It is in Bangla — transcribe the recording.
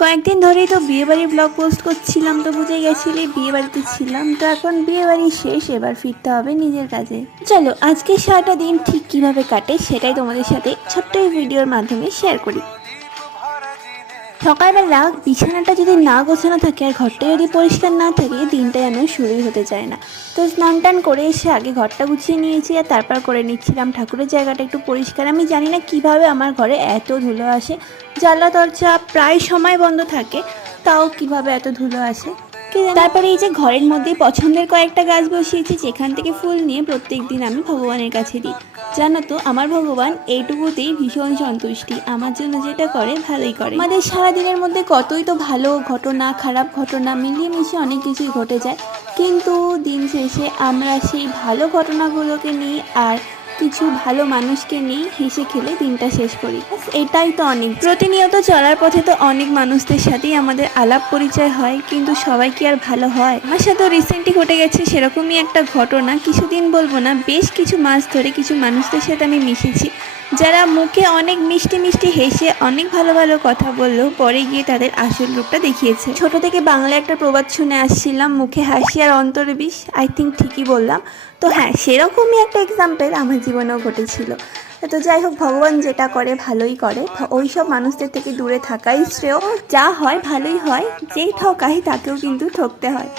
কয়েকদিন ধরেই তো বিয়েবাড়ির ব্লগ পোস্ট করছিলাম, তো বুঝে গেছিলি বিয়েবাড়িতে ছিলাম। তো এখন বিয়েবাড়ি শেষ, এবার ফিরতে হবে নিজের কাজে। চলো আজকে সারাটা দিন ঠিক কিভাবে কাটে সেটাই তোমাদের সাথে ছোট্ট এই ভিডিওর মাধ্যমে শেয়ার করি। সকালবেলা বিছানাটা যদি না গোছানো থাকে আর ঘরটা যদি পরিষ্কার না থাকে, দিনটা যেন শুরুই হতে চায় না। তো স্নান টান করে এসে আগে ঘরটা গুছিয়ে নিয়েছি আর তারপর করে নিচ্ছিলাম ঠাকুরের জায়গাটা একটু পরিষ্কার। আমি জানি না কিভাবে আমার ঘরে এত ধুলো আসে, জানলা দরজা প্রায় সময় বন্ধ থাকে, তাও কিভাবে এত ধুলো আসে। তারপরে এই যে ঘরের মধ্যে পছন্দের কয়েকটা গাছ বসিয়েছি, যেখান থেকে ফুল নিয়ে প্রত্যেক দিন আমি ভগবানের কাছে দিই। জানো তো আমার ভগবান এইটুকুতেই ভীষণ সন্তুষ্টি, আমার জন্য যেটা করে ভালোই করে। আমাদের সারাদিনের মধ্যে কতই তো ভালো ঘটনা খারাপ ঘটনা মিলিয়ে মিশিয়ে অনেক কিছুই ঘটে যায়, কিন্তু দিন শেষে আমরা সেই ভালো ঘটনাগুলোকে নিয়ে আর কিছু ভালো মানুষকে নিয়ে হেসে খেলে দিনটা শেষ করি। এটাই তো অনেক। প্রতিনিয়ত চলার পথে তো অনেক মানুষদের সাথেই আমাদের আলাপ পরিচয় হয়, কিন্তু সবাই কি আর ভালো হয়? আমার সাথেও রিসেন্টলি ঘটে গেছে সেরকমই একটা ঘটনা। কিছুদিন বলবো না, বেশ কিছু মাস ধরে কিছু মানুষদের সাথে আমি মিশেছি, যারা মুখে অনেক মিষ্টি মিষ্টি হেসে অনেক ভালো ভালো কথা বললেও পরে গিয়ে তাদের আসল রূপটা দেখিয়েছে। ছোট থেকে বাংলা একটা প্রবাদ শুনে আসছিলাম, মুখে হাসি আর অন্তরে বিষ। আই থিঙ্ক ঠিকই বললাম। তো হ্যাঁ, সেরকমই একটা এক্সাম্পল আমার জীবনেও ঘটেছিল। তো যাই হোক, ভগবান যেটা করে ভালোই করে, ওই সব মানুষদের থেকে দূরে থাকাই শ্রেয়। যা হয় ভালোই হয়, যেই ঠকায় তাকেও কিন্তু ঠকতে হয়।